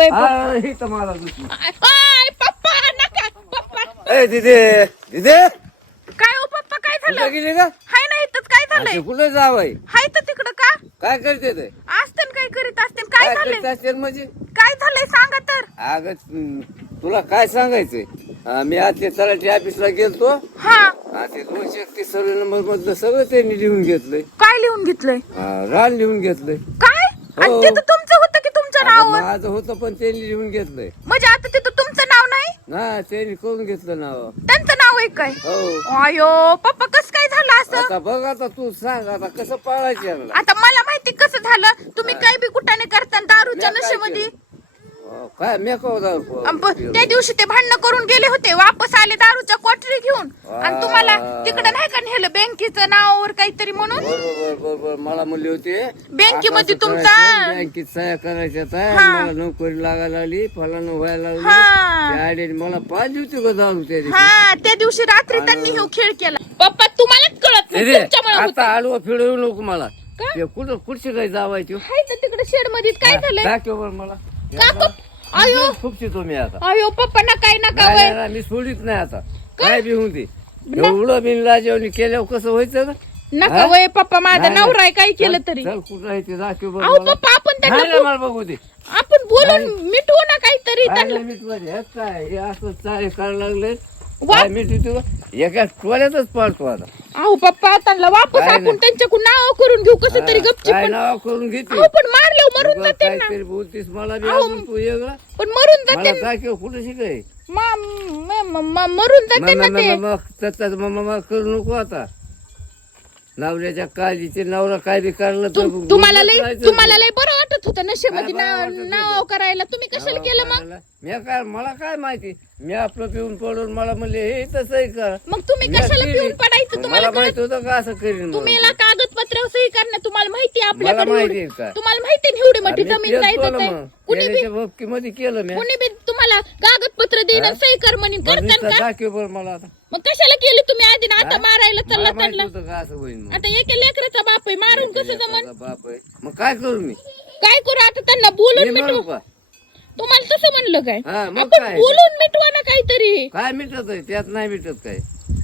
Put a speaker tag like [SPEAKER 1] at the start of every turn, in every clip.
[SPEAKER 1] हा, तर मला दुसरं.
[SPEAKER 2] आय, पप्पा नका पप्पा.
[SPEAKER 1] ए दिदे दिदे.
[SPEAKER 2] काय हो पप्पा काय
[SPEAKER 1] कुठं
[SPEAKER 2] झालं?
[SPEAKER 1] गेली का
[SPEAKER 2] हाय ना इथंच काय झालंय?
[SPEAKER 1] कुठं जावाय
[SPEAKER 2] हाय तर तिकडं का?
[SPEAKER 1] काय करते ते?
[SPEAKER 2] असतं काय करीत असतील काय
[SPEAKER 1] करत
[SPEAKER 2] झालंय?
[SPEAKER 1] असेल म्हणजे?
[SPEAKER 2] काय झालंय सांगा तर.
[SPEAKER 1] अगं तुला काय सांगायचंय? हा, मी आज ते तलाठी ऑफिसला गेलतो.
[SPEAKER 2] हा.
[SPEAKER 1] हा, ते दोनशे एकतीस सर्व नंबर मधलं सगळं त्यांनी लिहून घेतलंय.
[SPEAKER 2] काय लिहून घेतलंय?
[SPEAKER 1] रान लिहून घेतलंय.
[SPEAKER 2] काय? आणि
[SPEAKER 1] हो.
[SPEAKER 2] तिथं
[SPEAKER 1] माझं होतं पण त्यांनी लिहून घेतलंय.
[SPEAKER 2] म्हणजे आता तिथं तुमचं नाव नाही?
[SPEAKER 1] ना त्यांनी करून घेतलं नाव.
[SPEAKER 2] त्यांचं नाव आहे? काय
[SPEAKER 1] हो.
[SPEAKER 2] अयो पप्पा कसं काय झालं असं?
[SPEAKER 1] आता बघ आता तू सांग आता कसं पाळायचं?
[SPEAKER 2] आता मला माहिती कसं झालं? तुम्ही काय बी कुठाने करता दारूच्या नशेमध्ये?
[SPEAKER 1] काय मी कवा
[SPEAKER 2] अन प- त्या दिवशी ते भांडणं करून गेले होते वापस आले दारूच्या क्वाटरी घेऊन. आणि तुम्हाला तिकडे नाही का नेलं बँकेचं नावावर काहीतरी म्हणून?
[SPEAKER 1] बरोबर बरोबर मला म्हणले होते
[SPEAKER 2] बँकेमध्ये
[SPEAKER 1] असं
[SPEAKER 2] तुमचा-
[SPEAKER 1] करायचं, बँकेत सह्या करायच्या
[SPEAKER 2] हा.
[SPEAKER 1] मला नोकरी लागायला लागली फलानं व्हायला लागली.
[SPEAKER 2] हा.
[SPEAKER 1] त्या मला पाहिजे होती का दारू त्या दिवशी
[SPEAKER 2] हा त्या दिवशी रात्री त्यांनी हे खेळ केला. पप्पा तुम्हालाच कळत नाही
[SPEAKER 1] दिदे,
[SPEAKER 2] तुमच्यामुळे होतं.
[SPEAKER 1] आता आडवं फिरवू नको मला.
[SPEAKER 2] का?
[SPEAKER 1] ते कुठं कुठची काही जावायची
[SPEAKER 2] हाय तर तिकडे शेडमध्ये काय झालंय?
[SPEAKER 1] दाखव बरं मला.
[SPEAKER 2] का प- अयो
[SPEAKER 1] खूपची तुम्ही आता.
[SPEAKER 2] अयो पप्पा ना काय नका
[SPEAKER 1] नाही,
[SPEAKER 2] वय.
[SPEAKER 1] नाही, नाही, मी सोडीत नाही आता. काय बी होऊन दे. एवढं बिन लाजवणी केल्यावर कसं व्हायचं का?
[SPEAKER 2] नका? वय पप्पा माझा
[SPEAKER 1] नाही, नाही.
[SPEAKER 2] नवरा आहे काय केलं
[SPEAKER 1] चल-
[SPEAKER 2] तरी?
[SPEAKER 1] चल कुठं आहे ते दाखव बरं
[SPEAKER 2] अहो
[SPEAKER 1] मला.
[SPEAKER 2] पप्पा आपण त्यांना
[SPEAKER 1] नाही, नाही,
[SPEAKER 2] बो-
[SPEAKER 1] मला बघू दे.
[SPEAKER 2] आपण बोलून मिटवू ना काहीतरी
[SPEAKER 1] काय
[SPEAKER 2] त्यांना.
[SPEAKER 1] नाही मिटवायचे? हे काय हे असं चाळे करायला लागले
[SPEAKER 2] वा-
[SPEAKER 1] काय मिटवतो का? एका टोल्यातच पाडतो आता.
[SPEAKER 2] अहो पप्पा त्यांना वापस
[SPEAKER 1] काय
[SPEAKER 2] आपण
[SPEAKER 1] नाही.
[SPEAKER 2] त्यांच्याकडून नाव करून घेऊ कसं तरी गपची
[SPEAKER 1] काय
[SPEAKER 2] पण
[SPEAKER 1] नाव करून घेते?
[SPEAKER 2] अहो पण मारल्यावर मरून
[SPEAKER 1] उगाच
[SPEAKER 2] जाते ना.
[SPEAKER 1] काहीतरी बोलतीस मला बी
[SPEAKER 2] अहो,
[SPEAKER 1] अजून तू वेगळं.
[SPEAKER 2] पण मरून जाते.
[SPEAKER 1] मला. काय किंवा कुठं शिकाय
[SPEAKER 2] मा- म- म- म- मरून जाते ना ते.
[SPEAKER 1] मग करू नको आता. नवऱ्याच्या काळजीचे नवरा काय बी तर
[SPEAKER 2] तुम- तुम्हाला लय. तुम्हाला लय बरं वाटत होतं नशेमध्ये
[SPEAKER 1] काय बरं
[SPEAKER 2] नाव
[SPEAKER 1] वाटत
[SPEAKER 2] नाव
[SPEAKER 1] होतं?
[SPEAKER 2] करायला तुम्ही कशाला केलं मग.
[SPEAKER 1] मी काय मला काय माहिती मी आपलं पिऊन पडून मला म्हणले हे तसं आहे का
[SPEAKER 2] मग तुम्ही
[SPEAKER 1] मी
[SPEAKER 2] कशाला
[SPEAKER 1] केली.
[SPEAKER 2] पिऊन पडायचं तुम्हाला
[SPEAKER 1] मला
[SPEAKER 2] कळत
[SPEAKER 1] माहीत होतं का असं करीन
[SPEAKER 2] तुम्ही
[SPEAKER 1] म्हणून.
[SPEAKER 2] याला कागदपत्र सही करणं तुम्हाला माहिती आहे
[SPEAKER 1] मला
[SPEAKER 2] आपल्याकडे
[SPEAKER 1] माहिती
[SPEAKER 2] एवढी-
[SPEAKER 1] आहे का?
[SPEAKER 2] तुम्हाला माहिती आहे ना एवढी मोठी
[SPEAKER 1] आम्ही
[SPEAKER 2] जमीन
[SPEAKER 1] केलं
[SPEAKER 2] जायचं
[SPEAKER 1] ना
[SPEAKER 2] काय
[SPEAKER 1] मग.
[SPEAKER 2] कुणी बी
[SPEAKER 1] बाबतीमध्ये केलं मी
[SPEAKER 2] कुणी बी तुम्हाला कागदपत्र देणार सही कर म्हणून करताल
[SPEAKER 1] नुसतं
[SPEAKER 2] का
[SPEAKER 1] दाखव बरं मला आता.
[SPEAKER 2] मग कशाला केली तुम्ही आधी ना आता? मारायला
[SPEAKER 1] मला
[SPEAKER 2] चालला
[SPEAKER 1] माहीत
[SPEAKER 2] त्यांना?
[SPEAKER 1] होतं का असं होईल म्हणून.
[SPEAKER 2] आता एका लेकराचा बाप आहे मारून कसं जमन?
[SPEAKER 1] बाप आहे. मग काय करू मी?
[SPEAKER 2] काय करू आता त्यांना
[SPEAKER 1] मी
[SPEAKER 2] बोलून
[SPEAKER 1] का?
[SPEAKER 2] तुम्हाला तसं म्हणलं काय?
[SPEAKER 1] हा, मग
[SPEAKER 2] आपण
[SPEAKER 1] काय?
[SPEAKER 2] बोलून मिटवा ना काहीतरी.
[SPEAKER 1] काय मिटत आहे? त्यात नाही मिटत काय?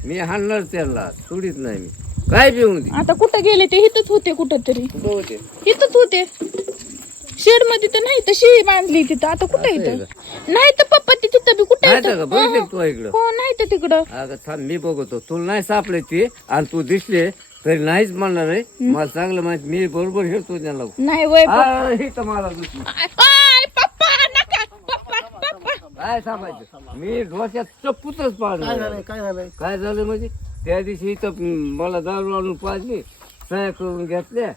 [SPEAKER 1] मी हाणणार त्याला सोडीत नाही मी. काय दे?
[SPEAKER 2] आता कुठं गेले ते? इथंच होते कुठं तरी
[SPEAKER 1] कुठं होते?
[SPEAKER 2] इथंच होते. शेडमध्ये तर नाही तर शिळी बांधली तिथं. आता कुठं इथं? नाही तर पप्पा ती तिथं बी कुठं
[SPEAKER 1] नाही तर का?
[SPEAKER 2] इथं?
[SPEAKER 1] बघितलं
[SPEAKER 2] हो,
[SPEAKER 1] का तू इकडं.
[SPEAKER 2] हो नाही तर तिकडं.
[SPEAKER 1] अगं थांब मी बघतो. तुला नाही सापडले ते आणि तू दिसले तरी नाहीच म्हणणार आहे. मला चांगलं माहिती मी बरोबर हेरतो त्यांना.
[SPEAKER 2] नाही वय
[SPEAKER 1] हा, हे तर मला दुसरं.
[SPEAKER 2] आय, पप्पा नका. पप्पा पप्पा.
[SPEAKER 1] काय सांगायचं? मी डोक्यात चप्पूतच
[SPEAKER 3] झालंय काय झालंय?
[SPEAKER 1] काय झालं म्हणजे त्या दिवशी इथं म, मला दारू आणून पाजली सह्या करून घेतल्या.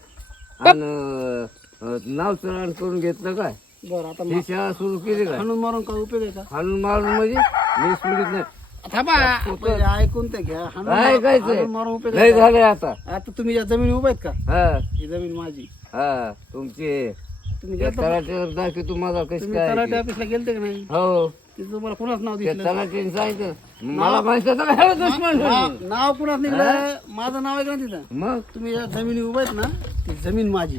[SPEAKER 1] आणि नाव चढाण करून घेतलं काय?
[SPEAKER 3] बरं आता
[SPEAKER 1] ही शाळा सुरू केली काय?
[SPEAKER 3] हाणून मारून काय उपयोग आहे का?
[SPEAKER 1] हाणून मारून म्हणजे? मी सोडित नाही
[SPEAKER 3] थांबा पहिले ऐकून ते घ्या. हाणून
[SPEAKER 1] काय
[SPEAKER 3] मारून-
[SPEAKER 1] काय
[SPEAKER 3] हाणून मारून उपयोग
[SPEAKER 1] लय
[SPEAKER 3] आहे का?
[SPEAKER 1] झालंय आता.
[SPEAKER 3] आता तुम्ही या जमीन उभा आहेत का?
[SPEAKER 1] हा.
[SPEAKER 3] ही जमीन माझी.
[SPEAKER 1] हा तुमचे.
[SPEAKER 3] तुम्ही गेलता-
[SPEAKER 1] तलाट्यावर दाखव तुम्हाला कशी
[SPEAKER 3] तुम्ही
[SPEAKER 1] काय
[SPEAKER 3] तलाठी. ऑफिसला गेलते का नाही?
[SPEAKER 1] हो.
[SPEAKER 3] तिथं तुम्हाला कुणाच नाव दिसलं
[SPEAKER 1] तलाट्याने सांगितलं मला माहीत होतं का ह्याला दुश्मन
[SPEAKER 3] नाव
[SPEAKER 1] आहे.
[SPEAKER 3] नाव कुणाच निघलं माझं नाव आहे का तिथं.
[SPEAKER 1] मग?
[SPEAKER 3] तुम्ही या जमिनी उभा आहेत ना ती जमीन माझी.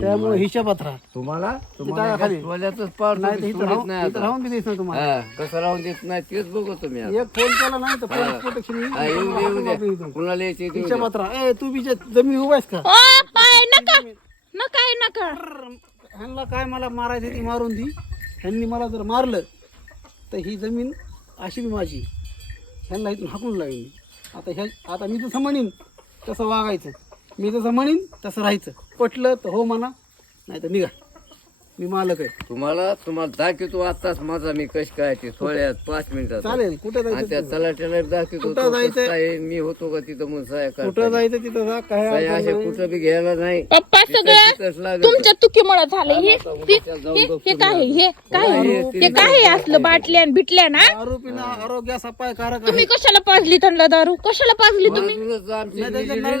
[SPEAKER 3] त्यामुळे हिशोबात राहा.
[SPEAKER 1] तुम्हाला?
[SPEAKER 3] काय
[SPEAKER 1] तुम्हाला
[SPEAKER 3] खाली?
[SPEAKER 1] टोल्यातच पाडतो
[SPEAKER 3] नाही तर
[SPEAKER 1] मी
[SPEAKER 3] इथं
[SPEAKER 1] सोडीत
[SPEAKER 3] राहून
[SPEAKER 1] नाही
[SPEAKER 3] इथं
[SPEAKER 1] आता.
[SPEAKER 3] राहून बी देत नाही तुम्हाला.
[SPEAKER 1] हा, कसं राहून देत नाही तेच बघतो मी आता.
[SPEAKER 3] एक फोन केला नाही तर पोलीस प्रोटेक्शन
[SPEAKER 1] हा, येऊ दे, येऊ दे. कुणाला यायचे ते येऊ दे.
[SPEAKER 3] हिशोबात राहा. ए तू बी ज्या जमीन उभा आहेस का?
[SPEAKER 2] ओ, आय, नका. नका नका.
[SPEAKER 3] ह्यांना काय मला मारायचं ती मारून दी. ह्यांनी मला जर मारलं तर ही जमीन अशी बी माझी. ह्यांना इथून हाकून लागेल मी. आता ह्या आता मी जसं म्हणीन तसं वागायचं. मी जसं म्हणीन तसं राहायचं. पटलं तर हो म्हणा नाही तर निघा. मी मालक आहे.
[SPEAKER 1] तुम्हाला तुम्हाला दाखवतो आताच माझा मी कश काय ते थोड्या पाच मिनिटात.
[SPEAKER 3] चालेल कुठं
[SPEAKER 1] आणि
[SPEAKER 3] जायचं
[SPEAKER 1] त्या
[SPEAKER 3] तिथं.
[SPEAKER 1] तलाट्याला दाखवतो
[SPEAKER 3] कुठं
[SPEAKER 1] तो मी होतो का तिथं म्हणून सहाय्य
[SPEAKER 3] कुठं जायचं तिथं जा काय अडचण नाही.
[SPEAKER 1] कुठं बी घ्यायला नाही.
[SPEAKER 2] पप्पा
[SPEAKER 1] तिथं-
[SPEAKER 2] सगळं
[SPEAKER 1] तिथंच लागत.
[SPEAKER 2] तुमच्या चुकीमुळे झालं. हे हे हे- हे काय. हे काय
[SPEAKER 1] हे
[SPEAKER 2] हे काय आहे असलं बाटल्या आणि बिटल्या ना?
[SPEAKER 3] दारू पिणं आरोग्यास अपायकारक आहे
[SPEAKER 2] तुम्ही कशाला पाजली त्यांना दारू? कशाला पाजली तुम्ही?
[SPEAKER 1] आमची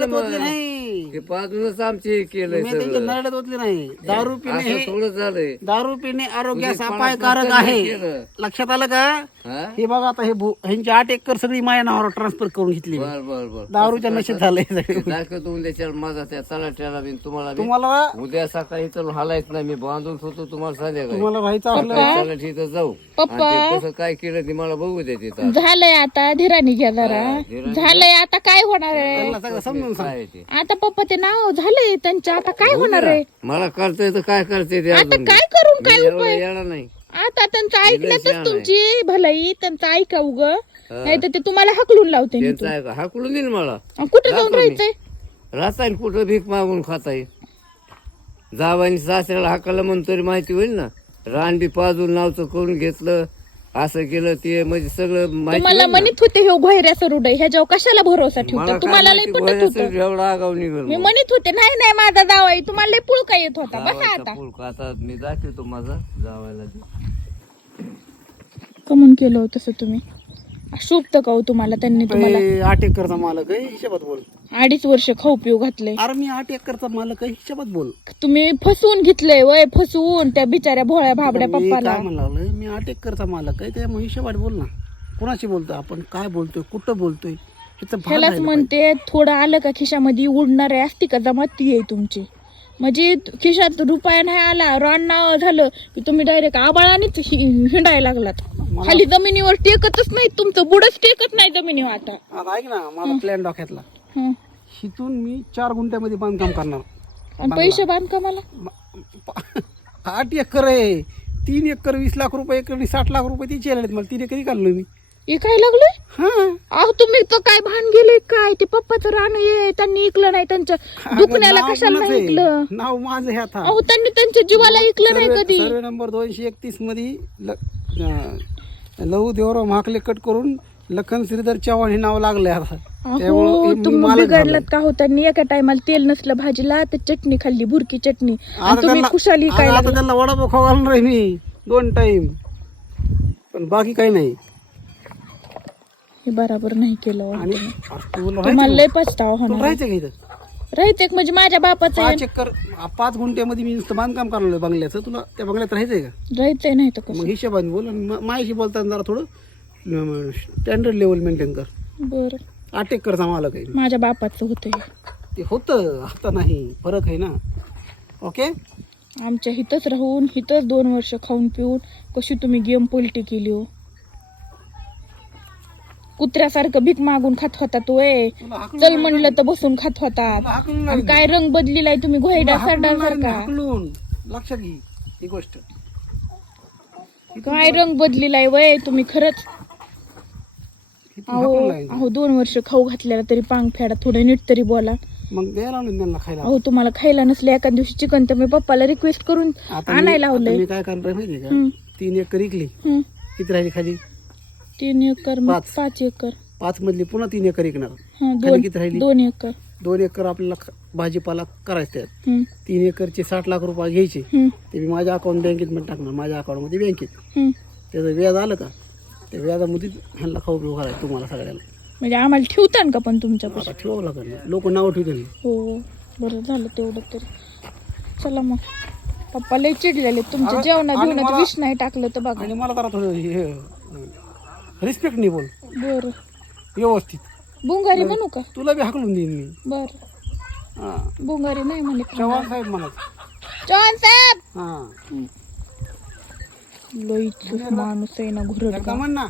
[SPEAKER 1] मग.
[SPEAKER 3] नाही.
[SPEAKER 1] ते पाजूनच आमचे हे केलंय
[SPEAKER 3] मी त्यांच्या
[SPEAKER 1] सगळं.
[SPEAKER 3] नरड्यात ओतली नाही. दारू पिणे
[SPEAKER 1] असं
[SPEAKER 3] हे
[SPEAKER 1] थोडं झालंय.
[SPEAKER 3] दारू पिणे आरोग्यास
[SPEAKER 1] तुझी
[SPEAKER 3] अपायकारक आहे.
[SPEAKER 1] केलं.
[SPEAKER 3] लक्षात आलं का?
[SPEAKER 1] हा?
[SPEAKER 3] हे बघा आता हे भू- ह्यांची आठ एकर सगळी माझ्या नावावर ट्रान्सफर करून घेतली
[SPEAKER 1] बर बर बर.
[SPEAKER 3] दारूच्या नशेत झालंय सगळं.
[SPEAKER 1] दाखवतो माझा त्या तलाट्याला बी तुम्हाला बी.
[SPEAKER 3] तुम्हाला
[SPEAKER 1] उद्या सकाळी तर हालायच नाही मी बांधून होतो तुम्हाला संध्याकाळी.
[SPEAKER 3] तुम्हाला
[SPEAKER 1] तलाठी इथं जाऊ. आणि ते कसं काय केलं ते मला बघू दे तिथं.
[SPEAKER 2] झालंय आता धीरानी घ्या जरा. झालंय आता काय होणार आहे?
[SPEAKER 3] त्यांना सगळं समजून सांग.
[SPEAKER 1] काय ते?
[SPEAKER 2] आता पप्पा ते नाव झालंय त्यांचं आता काय होणार आहे?
[SPEAKER 1] मला करतोय तर काय करते ते
[SPEAKER 2] आता
[SPEAKER 1] अजून
[SPEAKER 2] काय करून काय
[SPEAKER 1] येणार नाही.
[SPEAKER 2] आता त्यांचं
[SPEAKER 1] शहाणा आहे.
[SPEAKER 2] तुमची भलाई त्यांचं ऐका उग. नाही तर ते तुम्हाला हकलून लावते मी.
[SPEAKER 1] त्यांचं हाकलून देईल मला.
[SPEAKER 2] अन कुठे जाऊन
[SPEAKER 1] जातो मी.
[SPEAKER 2] राहायचंय?
[SPEAKER 1] राहता कुठं भीक मागून खाताय? जावानी सासऱ्याला हाकाला म्हणून माहिती होईल ना? रान बी पाजून नावचं करून घेतलं असं केलं ते म्हणजे सगळं माहिती
[SPEAKER 2] तुम्हाला
[SPEAKER 1] होईल ना.
[SPEAKER 2] म्हणत होते हे घोयऱ्या सरुड ह्याच्यावर कशाला भरोसा
[SPEAKER 1] मला
[SPEAKER 2] ठेवता
[SPEAKER 1] काय
[SPEAKER 2] तुम्हाला लय
[SPEAKER 1] माहिती
[SPEAKER 2] पटत
[SPEAKER 1] गोळ्याचं
[SPEAKER 2] होतं
[SPEAKER 1] एवढा आगाव निघल
[SPEAKER 2] मी म्हणत होते नाही नाही माझा जावाई तुम्हाला लय पुळका येत होता बसा
[SPEAKER 1] जावायचा
[SPEAKER 2] आता.
[SPEAKER 1] पुळका आता मी दाखवतो माझा जावायला. ते.
[SPEAKER 2] कमून केलं होतं तसं तुम्ही. शोभतं का हो तुम्हाला? त्यांनी तुम्हाला
[SPEAKER 3] ए, आठ एकरचा मालक आहे हिशोबात बोल.
[SPEAKER 2] अडीच वर्ष खाऊ पिऊ घातले.
[SPEAKER 3] अरे मी आठ एकरचा मालक आहे हिशोबात बोल.
[SPEAKER 2] तुम्ही फसवून घेतलंय वय फसवून त्या बिचाऱ्या भोळ्या भाबड्या
[SPEAKER 3] मी
[SPEAKER 2] पप्पाला.
[SPEAKER 3] काय मी आठ एकरचा मालक आहे त्यामुळे हिशोबात बोल ना. कोणाशी बोलतोय आपण? काय बोलतोय? कुठं बोलतोय? ह्याचं भान
[SPEAKER 2] त्यालाच
[SPEAKER 3] राहिलं
[SPEAKER 2] म्हणते थोडं आलं का खिशामध्ये उडणारे असती का जमाती आहे तुमची? म्हणजे खिशात रुपया नाही आला रान नाव झालं की तुम्ही डायरेक्ट आबाळानेच हि- हिंडायला लागलात. खाली जमिनीवर टेकतच नाही तुमचं बुडच टेकत नाही जमिनीवर आता.
[SPEAKER 3] ऐक ना माझा प्लॅन डोक्यातला.
[SPEAKER 2] हं.
[SPEAKER 3] हिथून मी चार गुंठ्यामध्ये बांधकाम करणार.
[SPEAKER 2] आणि पैसे बांधकामाला
[SPEAKER 3] म- आठ एकर आहे. तीन एकर वीस लाख रुपये एकर आणि साठ लाख रुपये तिचे मला तीन एकरही काढलो मी.
[SPEAKER 2] काय लागलोय?
[SPEAKER 3] हा.
[SPEAKER 2] अहो तुम्ही तर काय भान गेले काय? ते पप्पाचं रान ये त्यांनी ऐकलं नाही त्यांच्या दुखण्याला
[SPEAKER 3] नाव
[SPEAKER 2] कशाला
[SPEAKER 3] कोणाचं
[SPEAKER 2] नाही
[SPEAKER 3] आहे?
[SPEAKER 2] ऐकलं
[SPEAKER 3] नाव माझं हे आता.
[SPEAKER 2] अहो त्यांनी त्यांच्या जीवाला ऐकलं नाही
[SPEAKER 3] सर्वे
[SPEAKER 2] कधी.
[SPEAKER 3] सर्वे नंबर दोनशे एकतीसमध्ये ल- अं, लहू देवराव महाकले कट करून लखन श्रीधर चव्हाण हे नाव लागलंय आता.
[SPEAKER 2] अहो तुम्ही बिघडलात. का हो? त्यांनी एका टायमाला तेल नसलं भाजीला तर चटणी खाल्ली भुरकी चटणी. आणि तुम्ही खुशाली काय
[SPEAKER 3] आता त्यांना वडापाव खाऊ मी दोन टाइम पण बाकी काही नाही.
[SPEAKER 2] हे बरोबर नाही केलं.
[SPEAKER 3] आणि तुला
[SPEAKER 2] तुम्हाला लय
[SPEAKER 3] तुला
[SPEAKER 2] होणार
[SPEAKER 3] राहायचं का इथं?
[SPEAKER 2] राहते म्हणजे माझ्या बापाचं
[SPEAKER 3] पाच एकर पाच गुंठ्यामध्ये मी नुसतं बांधकाम करलोय बंगल्याचं. तुला त्या बंगल्यात राहायचंय का?
[SPEAKER 2] राहायचंय नाही तर कसं?
[SPEAKER 3] मग हिशोबाने बोल आणि मा- माझ्याशी बोलताना जरा थोडं स्टँडर्ड लेवल मेंटेन कर.
[SPEAKER 2] बर.
[SPEAKER 3] आठ एकरचा मालक आहे
[SPEAKER 2] माझ्या बापाचं होतं हे.
[SPEAKER 3] ते होतं आता नाही फरक आहे ना. ओके?
[SPEAKER 2] आमच्या हितच राहून हितच दोन वर्ष खाऊन पिऊन कशी तुम्ही गेम पलटी केली हो? कुत्र्यासारखं भीक मागून खात होता तो ए. चल म्हणलं तर बसून खात होता. आणि काय रंग बदलीलाय तुम्ही घोयडा
[SPEAKER 3] हाकलून लक्षात घे ही गोष्ट.
[SPEAKER 2] काय रंग बदलीलाय वय तुम्ही खरंच? अहो. अहो दोन वर्ष खाऊ घातलेला तरी पांग फेडा थोडं नीट तरी बोला.
[SPEAKER 3] मग द्यायला त्यांना खायला.
[SPEAKER 2] अहो तुम्हाला खायला नसले एका दिवशी चिकन तर मी पप्पाला रिक्वेस्ट करून आणायला लावलंय.
[SPEAKER 3] मी काय करणार माहितीये का. तीन एकर इकली. किती राहिली खाली?
[SPEAKER 2] तीन एकर मग
[SPEAKER 3] पाच.
[SPEAKER 2] पाच एकर.
[SPEAKER 3] पाच मधली पुन्हा तीन एकर
[SPEAKER 2] हं,
[SPEAKER 3] खाली
[SPEAKER 2] दोन
[SPEAKER 3] किती राहिली?
[SPEAKER 2] दोन एकर.
[SPEAKER 3] दोन एकर आपल्याला ख- भाजीपाला करायचं आहे.
[SPEAKER 2] हं,
[SPEAKER 3] तीन एकरचे साठ लाख रुपये घ्यायचे.
[SPEAKER 2] हं,
[SPEAKER 3] ते मी माझ्या अकाउंट बँकेत मध्ये टाकणार. माझ्या अकाउंटमध्ये बँकेत
[SPEAKER 2] हं.
[SPEAKER 3] त्याचं व्याज आलं का? त्या व्याजामध्ये ह्यांना खाऊ पिऊ घालायचं तुम्हाला सगळ्याला
[SPEAKER 2] म्हणजे आम्हाला ठेवतान का पण तुमच्यापासून
[SPEAKER 3] आता ठेवावं लागेल. लोक नाव ठेवतील.
[SPEAKER 2] हो बरं झालं तेवढं तरी. चला मग. पप्पा लय चिडलेले तुमच्या जेवणा बिवणात विष नाही टाकलं तर बघा.
[SPEAKER 3] आणि मला जरा थोडं हे रिस्पेक्ट नाही बोल.
[SPEAKER 2] बरं.
[SPEAKER 3] व्यवस्थित.
[SPEAKER 2] बुंगारी म्हणू का?
[SPEAKER 3] तुला बी हाकलून देईन मी.
[SPEAKER 2] बरं.
[SPEAKER 3] हां.
[SPEAKER 2] बुंगारी नाही म्हणे
[SPEAKER 3] चव्हाण साहेब म्हणत
[SPEAKER 2] चव्हाण साहेब!
[SPEAKER 3] हां.
[SPEAKER 2] लईच माणूस आहे ना घुरट
[SPEAKER 3] एकदा म्हण ना.